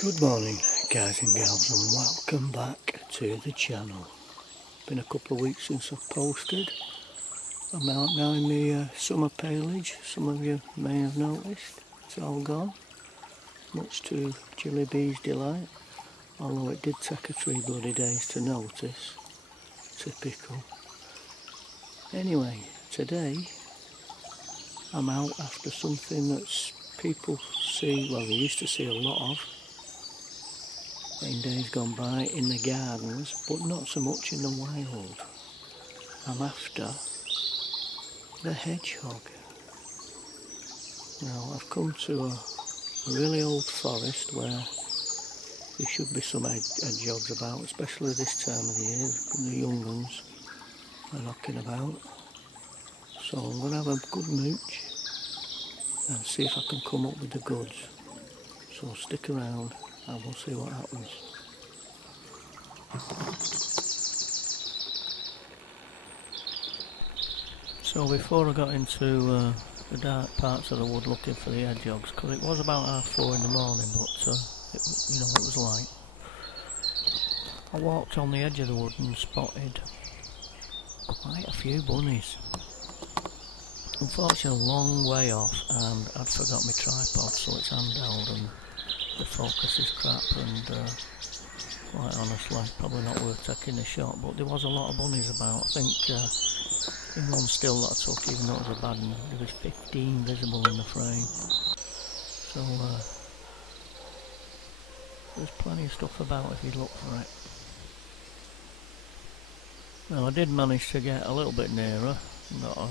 Good morning guys and gals, and welcome back to the channel. Been a couple of weeks since I've posted. I'm out now in the summer palage. Some of you may have noticed it's all gone, much to Chili Bee's delight, although it did take her 3 bloody days to notice. Typical. Anyway, today I'm out after something that people see, well they used to see a lot of in days gone by in the gardens, but not so much in the wild. I'm after the hedgehog. Now I've come to a really old forest where there should be some hedgehogs about, especially this time of the year. The young ones are knocking about. So I'm going to have a good mooch and see if I can come up with the goods. So stick around and we'll see what happens. So before I got into the dark parts of the wood looking for the hedgehogs, because it was about 4:30 in the morning, but it was light, I walked on the edge of the wood and spotted quite a few bunnies. Unfortunately a long way off, and I'd forgot my tripod, so it's handheld and the focus is crap, and quite honestly probably not worth taking a shot. But there was a lot of bunnies about. I think in one still that I took, even though it was a bad one, there was 15 visible in the frame. So there's plenty of stuff about if you look for it. Well, I did manage to get a little bit nearer. Got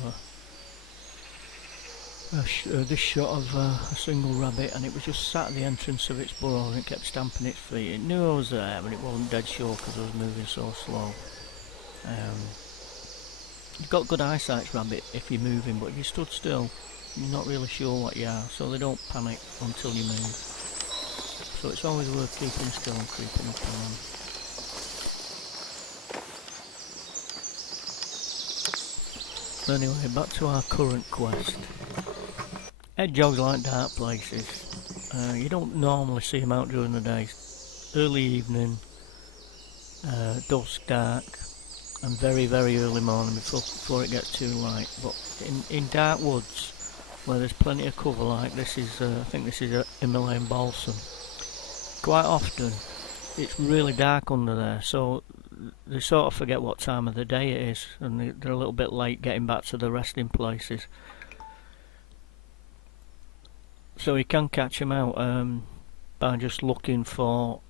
this shot of a single rabbit, and it was just sat at the entrance of its burrow and it kept stamping its feet. It knew I was there, but it wasn't dead sure because I was moving so slow. You've got good eyesight, rabbit, if you're moving, but if you stood still, you're not really sure what you are, so they don't panic until you move. So it's always worth keeping still and creeping up on them. Anyway, back to our current quest. Hedgehogs like dark places. You don't normally see them out during the day. Early evening, dusk, dark, and very, very early morning before it gets too light. But in dark woods, where there's plenty of cover, like this is, I think this is a Himalayan balsam, quite often it's really dark under there, so they sort of forget what time of the day it is, and they're a little bit late getting back to the resting places. So you can catch them out by just looking for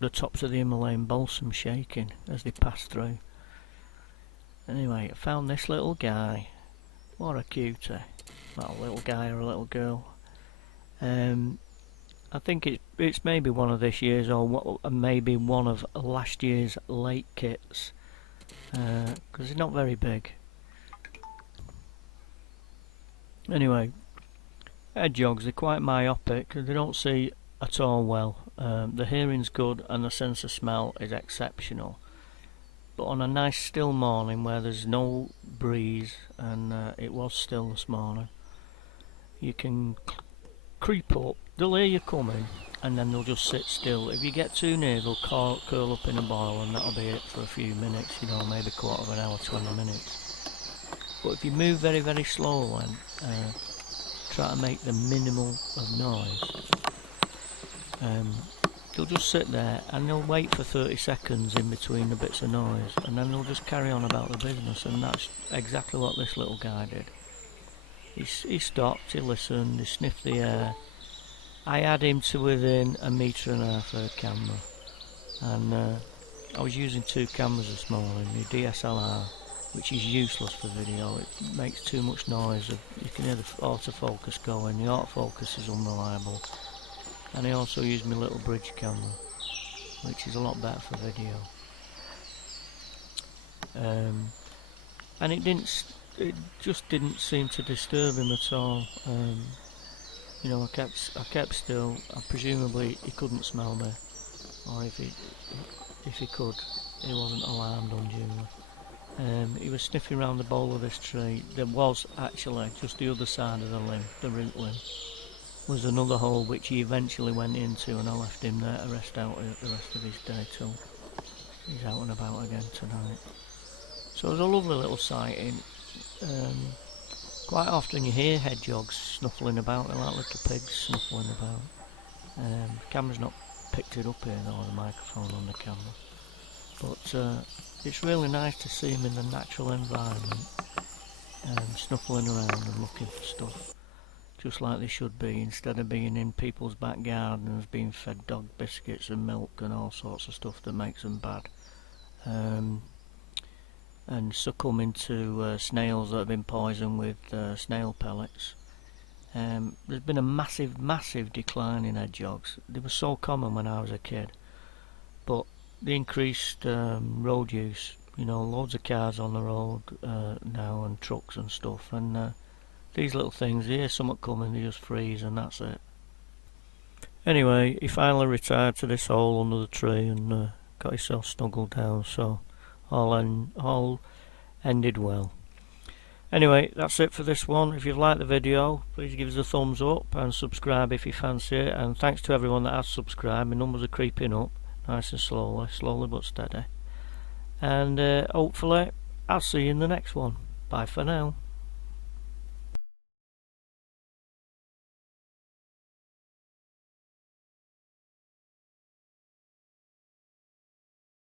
the tops of the Himalayan balsam shaking as they pass through. Anyway, I found this little guy. What a cutie. Well, a little guy or a little girl. I think it's maybe one of this year's, or maybe one of last year's late kits, because it's not very big. Anyway, hedgehogs, they're quite myopic, they don't see at all well. The hearing's good and the sense of smell is exceptional. But on a nice still morning where there's no breeze, and it was still this morning, you can creep up, they'll hear you coming, and then they'll just sit still. If you get too near, they'll curl up in a ball, and that'll be it for a few minutes, maybe quarter of an hour, 20 minutes. But if you move very, very slowly and try to make the minimal of noise, they'll just sit there and they'll wait for 30 seconds in between the bits of noise, and then they'll just carry on about the business. And that's exactly what this little guy did. He stopped, he listened, he sniffed the air. I had him to within 1.5 meters of the camera, and I was using 2 cameras this morning. The DSLR, which is useless for video, it makes too much noise. You can hear the autofocus going, the autofocus is unreliable. And I also used my little bridge camera, which is a lot better for video. And it just didn't seem to disturb him at all. I kept still. Presumably he couldn't smell me, or if he could, he wasn't alarmed unduly. He was sniffing around the bole of this tree. There was actually just the other side of the limb, the root limb. was another hole which he eventually went into, and I left him there to rest out the rest of his day till he's out and about again tonight. So it was a lovely little sighting. Quite often you hear hedgehogs snuffling about, they're like little pigs snuffling about. The camera's not picked it up here though, the microphone on the camera. But it's really nice to see them in the natural environment, snuffling around and looking for stuff, just like they should be, instead of being in people's back gardens being fed dog biscuits and milk and all sorts of stuff that makes them bad, and succumbing to snails that have been poisoned with snail pellets. There's been a massive decline in hedgehogs. They were so common when I was a kid, but the increased road use, you know, loads of cars on the road now, and trucks and stuff, and these little things, they hear something coming, they just freeze, and that's it. Anyway, he finally retired to this hole under the tree and got himself snuggled down, so all ended well. Anyway, that's it for this one. If you've liked the video, please give us a thumbs up and subscribe if you fancy it, and thanks to everyone that has subscribed. My numbers are creeping up nice and slowly but steady, and hopefully I'll see you in the next one. Bye for now.